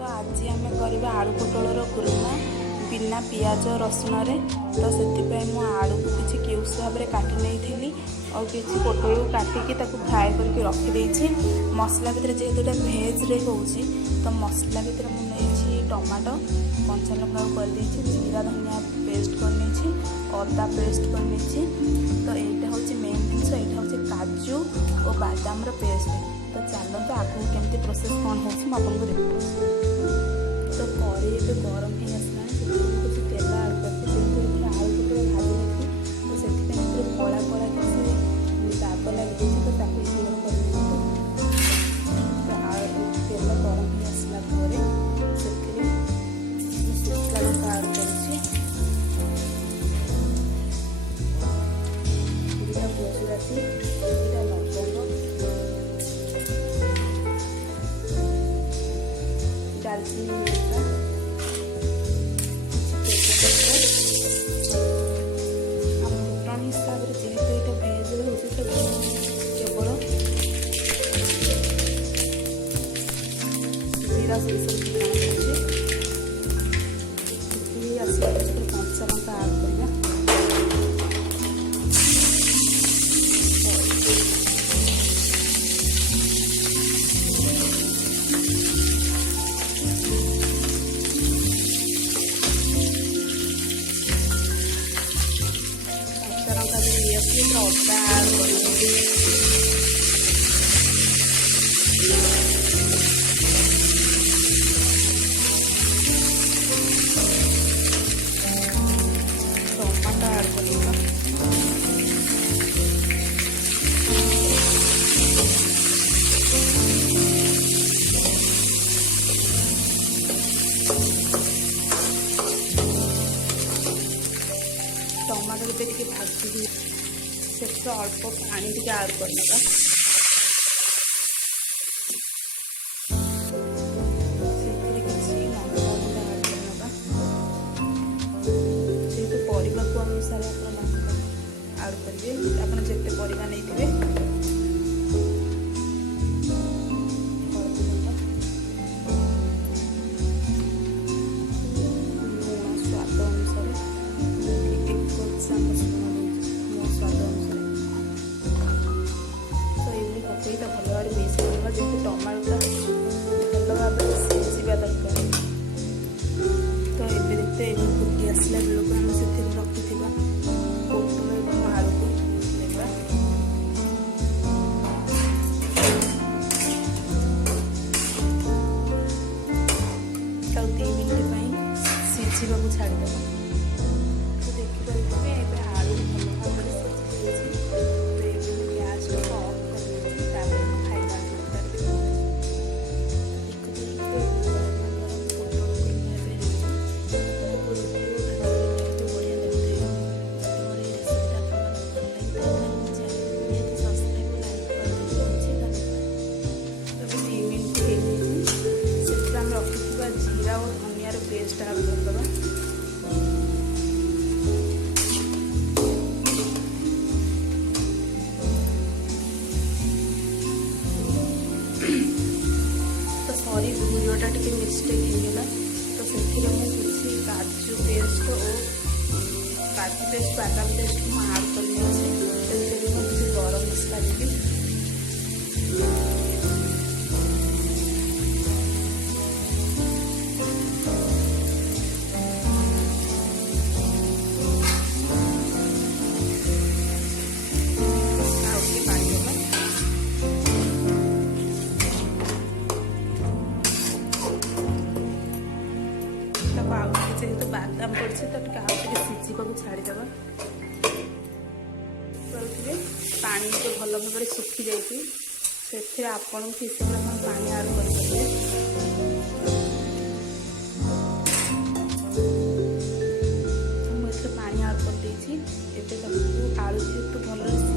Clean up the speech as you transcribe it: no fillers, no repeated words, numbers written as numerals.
तो आज आम करवा आलू पोटल कुर्मा बिना पियाज रसुण तो से आलू को किसी क्यूब्स भाव में काटी नहीं और किसी पोटल काटिकी फ्राए करके रखी मसला भितर जेहेतु भेज रे होची तो मसला भितर मुझे टमाटो कंचा लंका कर जीरा धनिया पेस्ट कर अदा पेस्ट कर तो यहाँ हूँ मेन जिनस यहाँ हूँ काजू और बादाम पेस्ट तो चलते आगे केमती प्रोसेस कौन हो देखो तो कड़े गरम हो आसला कुछ तेल आड़ करती जेहतु आलू पोटल भाजी थी तो से कला कला किसी दाग लगी तो गरम कर तेल गरम हो आसला शुक्ला लंका आड़ कर गुजराती लवंग दालचीनी फुटन हिसाब से जेहेतु ये भेज हो केवल जीरा सोरिष आसला कंचा लंका आड करवा अदा आड टमाटो आड कर टमाटो टे भाजी से अल्प पानी टे आड कर जेहेतु परिवा को अनुसार आड करेंगे आप जिते परिवा नहीं तो भल भाव मिक्स कर जेहतु टमाटोटा भल भाव सीझा दरकार तो ये देखते ये फुटी आसला बेलू आम से रखी पोटल और आलू को देखा तो 2 मिनट सीझा छाड़ीद तो देखिए आलू भल भाव जीरा और धनिया पेस्ट आड करदे तो सॉरी वीडियोटा टी मिस्टेक होगा तो से किसी काजू पेस्ट और काजू पेस्ट बादाम पेस्ट मुझे आड कर किसी गरम मसला देवी जेहेतु बादाम पड़े तो आगे सीझा छाड़ीद पानी तो भल भाव सुखी जाए आपन हिसाब से पानी आड करेंगे मुझे पानी आड कर आलू जेहेतु भल